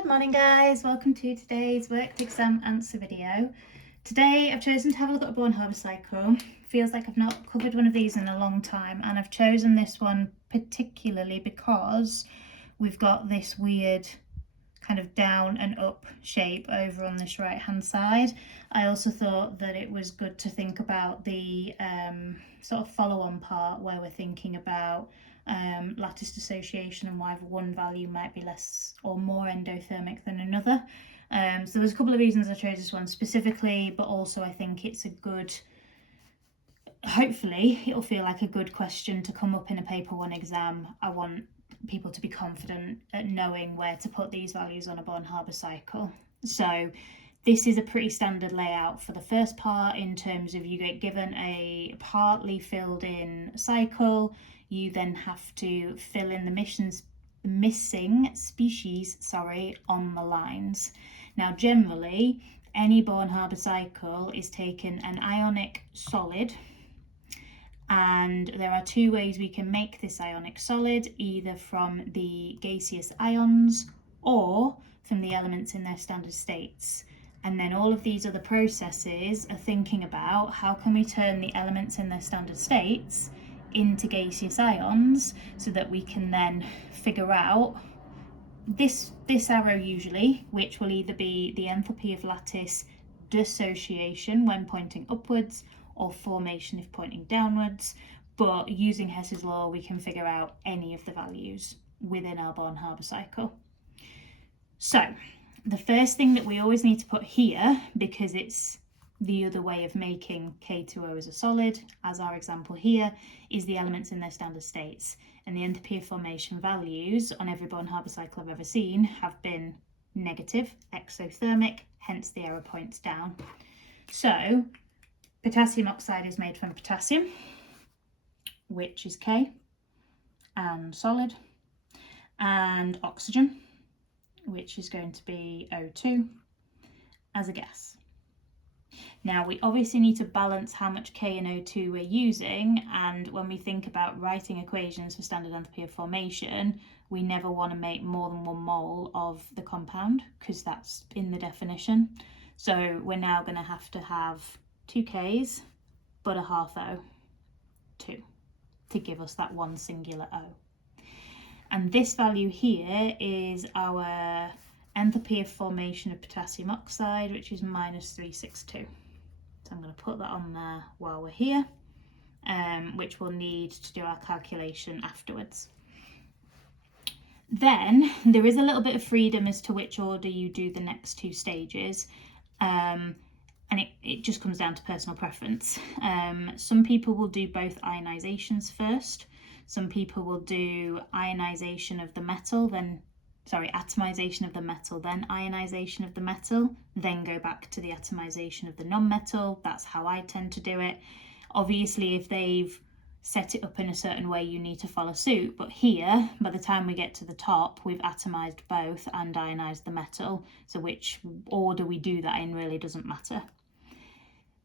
Good morning guys, welcome to today's worked exam answer video. Today I've chosen to have a look at a Born Haber cycle. Feels like I've not covered one of these in a long time, and I've chosen this one particularly because we've got this weird kind of down and up shape over on this right hand side. I also thought that it was good to think about the sort of follow-on part where we're thinking about lattice dissociation and why one value might be less or more endothermic than another. So there's a couple of reasons I chose this one specifically, but also I think it's a good, hopefully it'll feel like a good question to come up in a paper one exam. I want people to be confident at knowing where to put these values on a Born Haber cycle. So this is a pretty standard layout for the first part in terms of you get given a partly filled in cycle, you then have to fill in the missing species on the lines. Now generally any Born Haber cycle is taken an ionic solid, and there are two ways we can make this ionic solid, either from the gaseous ions or from the elements in their standard states. And then all of these other processes are thinking about how can we turn the elements in their standard states into gaseous ions so that we can then figure out this arrow usually, which will either be the enthalpy of lattice dissociation when pointing upwards or formation if pointing downwards, but using Hess's law we can figure out any of the values within our Born Haber cycle. So the first thing that we always need to put here, because it's the other way of making K2O as a solid, as our example here, is the elements in their standard states. And the enthalpy of formation values on every Born Haber cycle I've ever seen have been negative, exothermic, hence the arrow points down. So potassium oxide is made from potassium, which is K, and solid, and oxygen, which is going to be O2, as a gas. Now we obviously need to balance how much K and O2 we're using, and when we think about writing equations for standard enthalpy of formation, we never want to make more than 1 mole of the compound because that's in the definition. So we're now going to have 2 Ks but a half O2 to give us that one singular O. And this value here is our enthalpy of formation of potassium oxide, which is minus 362. So I'm going to put that on there while we're here, which we'll need to do our calculation afterwards. Then there is a little bit of freedom as to which order you do the next 2 stages. And it just comes down to personal preference. Some people will do both ionizations first. Some people will do ionization of the metal, atomization of the metal, then ionization of the metal, then go back to the atomization of the non-metal. That's how I tend to do it. Obviously, if they've set it up in a certain way, you need to follow suit. But here, by the time we get to the top, we've atomized both and ionized the metal. So which order we do that in really doesn't matter.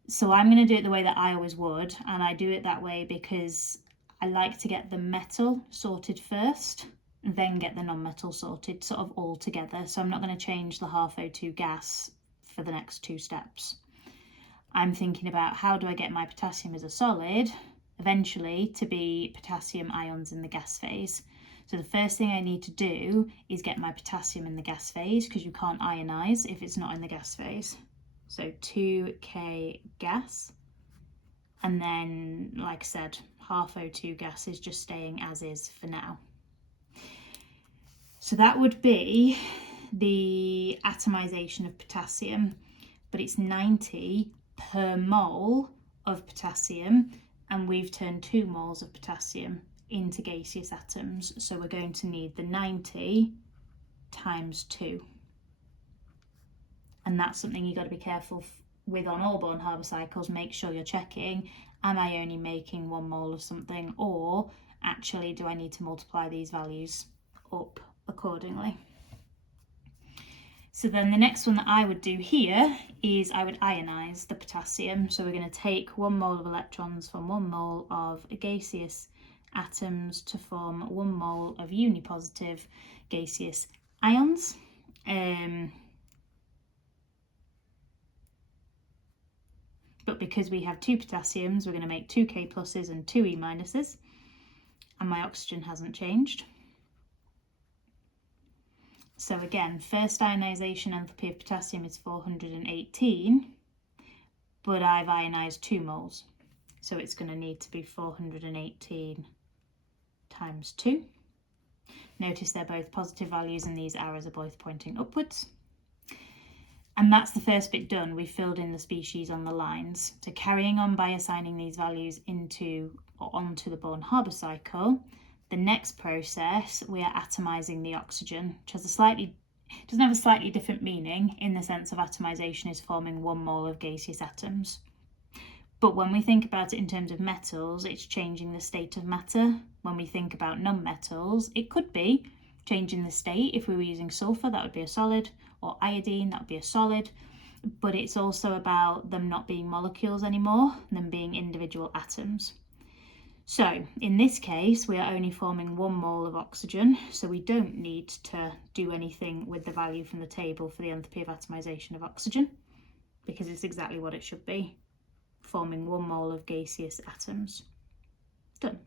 So I'm going to do it the way that I always would, and I do it that way because I like to get the metal sorted first, then get the non-metal sorted sort of all together. So I'm not going to change the half O2 gas for the next 2 steps. I'm thinking about how do I get my potassium as a solid eventually to be potassium ions in the gas phase. So the first thing I need to do is get my potassium in the gas phase, because you can't ionize if it's not in the gas phase. So 2K gas, and then like I said, half O2 gas is just staying as is for now. So that would be the atomization of potassium, but it's 90 per mole of potassium, and we've turned 2 moles of potassium into gaseous atoms, so we're going to need the 90 times 2. And that's something you've got to be careful with on all Born Haber cycles. Make sure you're checking, am I only making 1 mole of something, or actually do I need to multiply these values up accordingly? So then the next one that I would do here is I would ionize the potassium. So we're going to take 1 mole of electrons from 1 mole of gaseous atoms to form 1 mole of unipositive gaseous ions. But because we have 2 potassiums, we're going to make 2 K pluses and 2 E minuses, and my oxygen hasn't changed. So again, first ionisation enthalpy of potassium is 418, but I've ionised 2 moles. So it's going to need to be 418 times 2. Notice they're both positive values and these arrows are both pointing upwards. And that's the first bit done. We filled in the species on the lines. So carrying on by assigning these values onto the Born Haber cycle, the next process, we are atomising the oxygen, which doesn't have a slightly different meaning in the sense of atomisation is forming 1 mole of gaseous atoms. But when we think about it in terms of metals, it's changing the state of matter. When we think about non-metals, it could be changing the state. If we were using sulfur, that would be a solid, or iodine, that would be a solid. But it's also about them not being molecules anymore, them being individual atoms. So in this case, we are only forming 1 mole of oxygen, so we don't need to do anything with the value from the table for the enthalpy of atomisation of oxygen, because it's exactly what it should be, forming 1 mole of gaseous atoms. Done.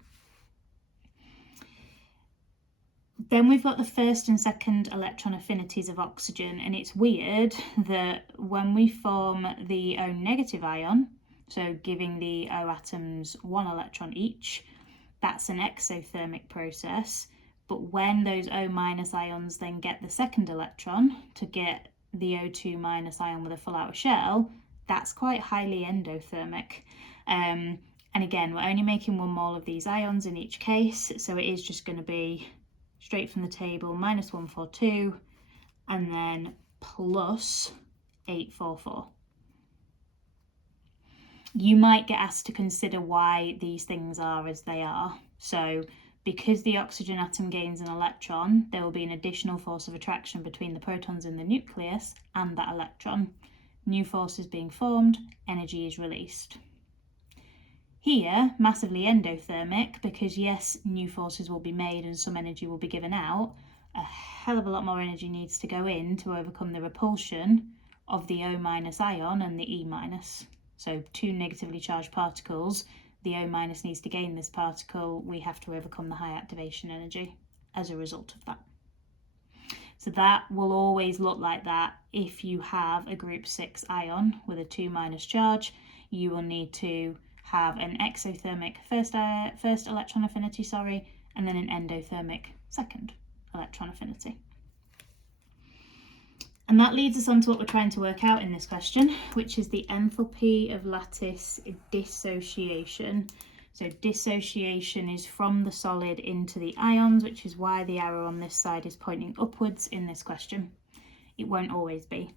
Then we've got the first and second electron affinities of oxygen, and it's weird that when we form the O negative ion, so giving the O atoms 1 electron each, that's an exothermic process, but when those O minus ions then get the second electron to get the O2 minus ion with a full outer shell, that's quite highly endothermic. And again, we're only making 1 mole of these ions in each case, so it is just going to be straight from the table, minus 142, and then plus 844. You might get asked to consider why these things are as they are. So because the oxygen atom gains an electron, there will be an additional force of attraction between the protons in the nucleus and that electron. New force is being formed, energy is released. Here, massively endothermic, because yes, new forces will be made and some energy will be given out, a hell of a lot more energy needs to go in to overcome the repulsion of the O minus ion and the E minus. So 2 negatively charged particles, the O minus needs to gain this particle, we have to overcome the high activation energy as a result of that. So that will always look like that. If you have a group 6 ion with a 2 minus charge, you will need to have an exothermic first electron affinity, and then an endothermic second electron affinity. And that leads us on to what we're trying to work out in this question, which is the enthalpy of lattice dissociation. So dissociation is from the solid into the ions, which is why the arrow on this side is pointing upwards in this question. It won't always be.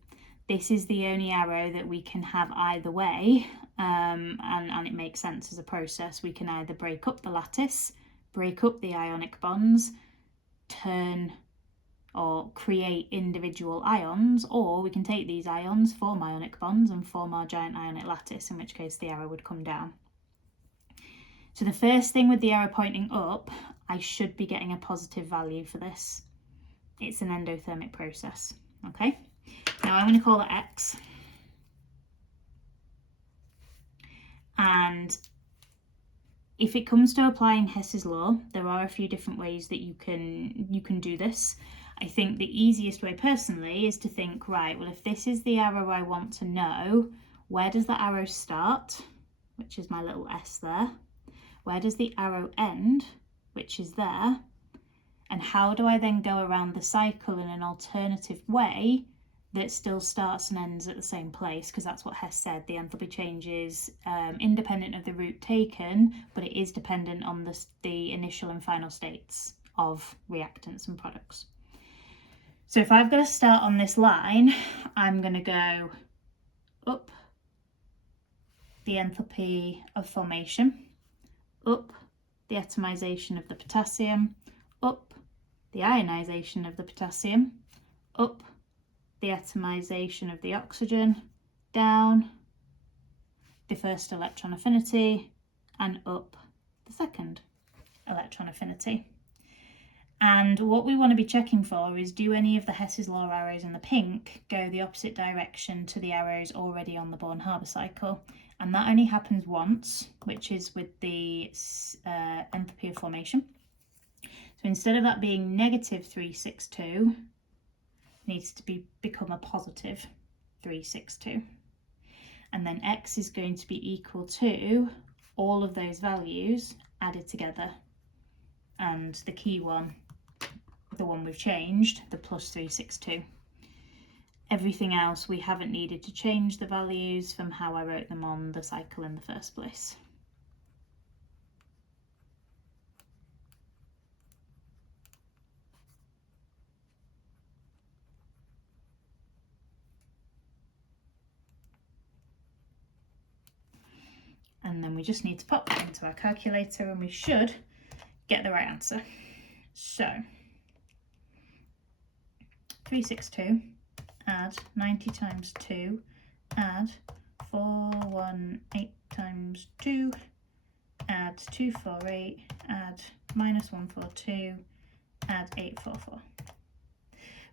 This is the only arrow that we can have either way, and it makes sense as a process. We can either break up the lattice, break up the ionic bonds, turn or create individual ions, or we can take these ions, form ionic bonds and form our giant ionic lattice, in which case the arrow would come down. So the first thing with the arrow pointing up, I should be getting a positive value for this. It's an endothermic process, okay? Now I'm going to call it X. And if it comes to applying Hess's law, there are a few different ways that you can do this. I think the easiest way personally is to think, right, well, if this is the arrow I want to know, where does the arrow start, which is my little S there? Where does the arrow end, which is there? And how do I then go around the cycle in an alternative way that still starts and ends at the same place? Because that's what Hess said, the enthalpy change is independent of the route taken, but it is dependent on the initial and final states of reactants and products. So if I've got to start on this line, I'm going to go up the enthalpy of formation, up the atomization of the potassium, up the ionization of the potassium, up the atomization of the oxygen, down the first electron affinity, and up the second electron affinity. And what we want to be checking for is, do any of the Hess's law arrows in the pink go the opposite direction to the arrows already on the Born Haber cycle? And that only happens once, which is with the enthalpy of formation. So instead of that being negative 362, it needs to become a positive 362. And then x is going to be equal to all of those values added together. And the key one, the one we've changed, the plus 362. Everything else we haven't needed to change the values from how I wrote them on the cycle in the first place. And then we just need to pop that into our calculator and we should get the right answer. So 362, add 90 times 2, add 418 times 2, add 248, add minus 142, add 844,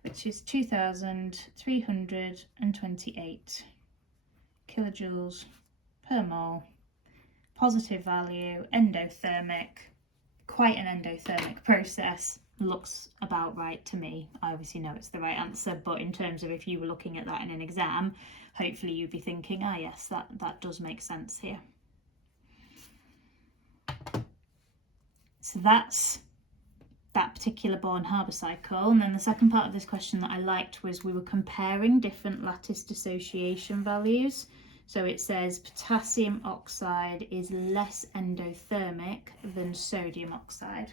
which is 2,328 kilojoules per mole. Positive value, endothermic, quite an endothermic process. Looks about right to me. I obviously know it's the right answer, but in terms of if you were looking at that in an exam, hopefully you'd be thinking, ah yes, that does make sense here. So that's that particular Born Haber cycle. And then the second part of this question that I liked was we were comparing different lattice dissociation values. So it says potassium oxide is less endothermic than sodium oxide.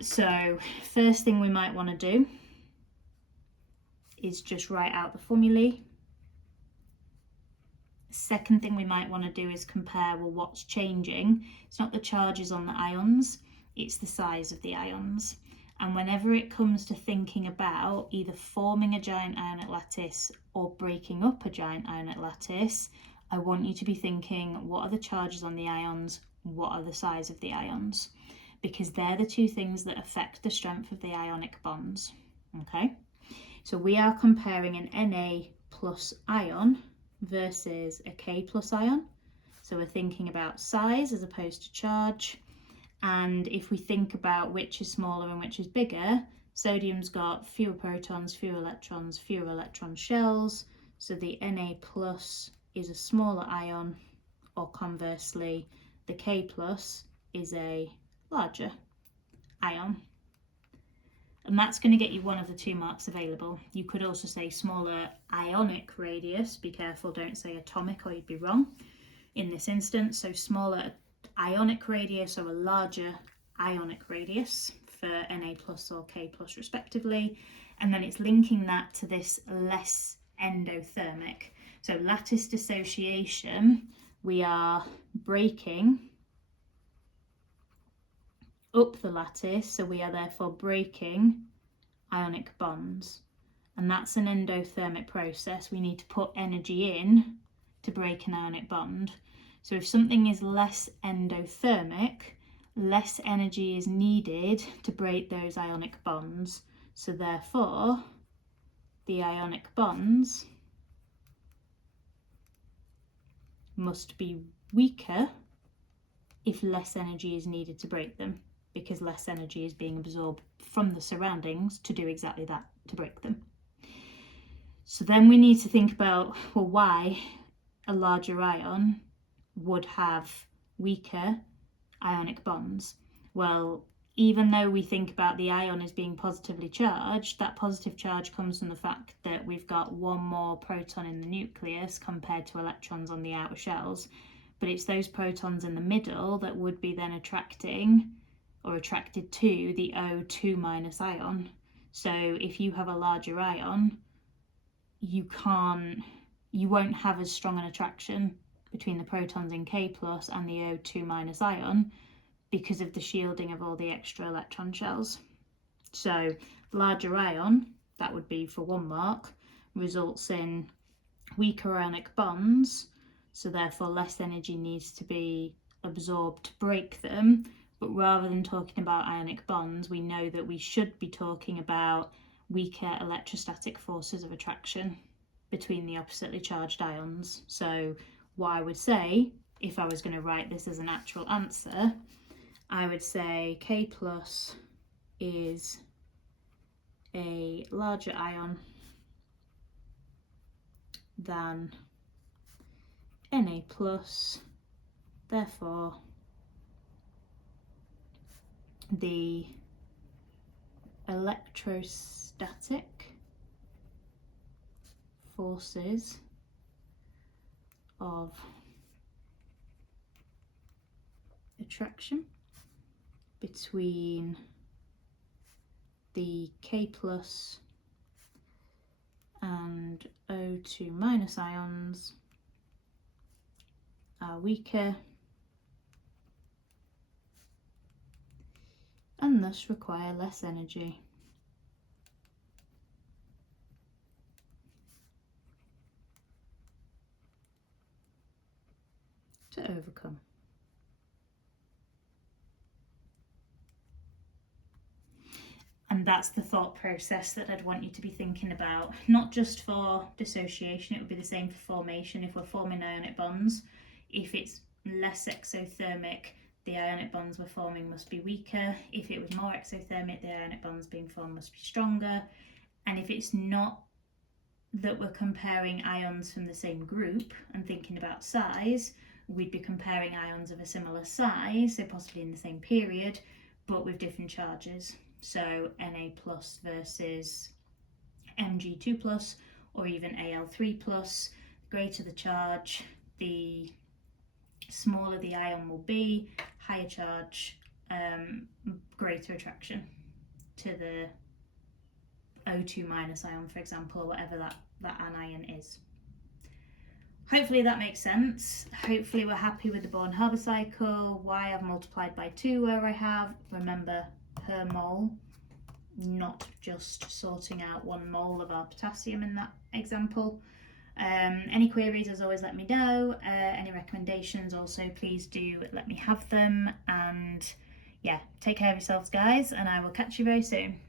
So first thing we might want to do is just write out the formulae. Second thing we might want to do is compare, well, what's changing? It's not the charges on the ions, it's the size of the ions. And whenever it comes to thinking about either forming a giant ionic lattice or breaking up a giant ionic lattice, I want you to be thinking, what are the charges on the ions? What are the size of the ions? Because they're the two things that affect the strength of the ionic bonds. Okay, so we are comparing an Na plus ion versus a K plus ion. So we're thinking about size as opposed to charge. And if we think about which is smaller and which is bigger, sodium's got fewer protons, fewer electron shells. So the Na plus is a smaller ion, or conversely, the K plus is a larger ion. And that's going to get you one of the 2 marks available. You could also say smaller ionic radius. Be careful, don't say atomic or you'd be wrong in this instance. So smaller ionic radius or a larger ionic radius for Na plus or K plus respectively. And then it's linking that to this less endothermic. So lattice dissociation, we are breaking up the lattice, so we are therefore breaking ionic bonds. And that's an endothermic process. We need to put energy in to break an ionic bond. So if something is less endothermic, less energy is needed to break those ionic bonds. So therefore, the ionic bonds must be weaker if less energy is needed to break them, because less energy is being absorbed from the surroundings to do exactly that, to break them. So then we need to think about, well, why a larger ion would have weaker ionic bonds. Well, even though we think about the ion as being positively charged, that positive charge comes from the fact that we've got one more proton in the nucleus compared to electrons on the outer shells. But it's those protons in the middle that would be then attracting or attracted to the O2 minus ion. So if you have a larger ion, you won't have as strong an attraction between the protons in K plus and the O2 minus ion because of the shielding of all the extra electron shells. So larger ion, that would be for 1 mark, results in weaker ionic bonds, so therefore less energy needs to be absorbed to break them, But rather than talking about ionic bonds, we know that we should be talking about weaker electrostatic forces of attraction between the oppositely charged ions. So what I would say, if I was going to write this as an actual answer, I would say K plus is a larger ion than Na plus, therefore the electrostatic forces of attraction between the K plus and O2 minus ions are weaker and thus require less energy. To overcome. And that's the thought process that I'd want you to be thinking about, not just for dissociation, it would be the same for formation. If we're forming ionic bonds, if it's less exothermic, the ionic bonds we're forming must be weaker. If it was more exothermic, the ionic bonds being formed must be stronger. And if it's not that we're comparing ions from the same group and thinking about size, we'd be comparing ions of a similar size, so possibly in the same period, but with different charges. So Na plus versus Mg2 plus, or even Al3 plus. The greater the charge, the smaller the ion will be, higher charge, greater attraction to the O2 minus ion, for example, or whatever that anion is. Hopefully that makes sense. Hopefully we're happy with the Born Haber cycle, why I've multiplied by 2 where I have. Remember, per mole, not just sorting out 1 mole of our potassium in that example. Any queries, as always, let me know. Any recommendations, also please do let me have them. And yeah, take care of yourselves, guys, and I will catch you very soon.